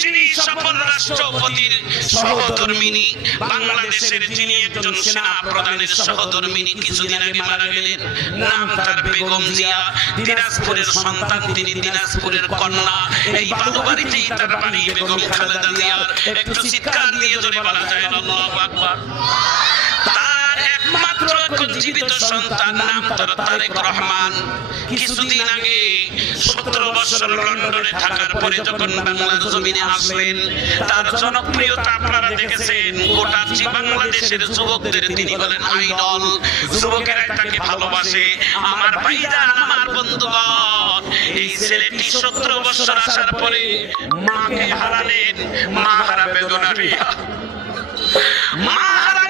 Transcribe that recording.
যিনি সফল রাষ্ট্রপতির সহধর্মিনী, বাংলাদেশের যিনি একজন সেনা প্রধানের সহধর্মিনী কিছুদিন আগে মারা গেলেন। নাম তার বেগম জিয়া। দিনাজপুরের সন্তান তিনি, দিনাজপুরের কন্যা। এই বালুবাড়িতেই তার বাড়ি বেগম খালেদা জিয়ার। একটু চিৎকার দিয়ে জোরে বলা যায় আল্লাহু আকবার। তার একমাত্র জীবিত সন্তান নাম তার তারেক রহমান। কিছুদিন আগে 17 বছর লন্ডনে থাকার পরে যখন বাংলার জমিনে আসলেন, তার জনপ্রিয়তা আপনারা দেখেছেন। গোটা বাংলাদেশের যুবকদের তিনি হলেন আইডল। যুবকেরা তাকে ভালোবাসে। আমার ভাইরা, আমার বন্ধুগণ, এই ছেলেটি 17 বছর আসার পরে মাকে হারালেন। মা হারা বেদনা, মা হারা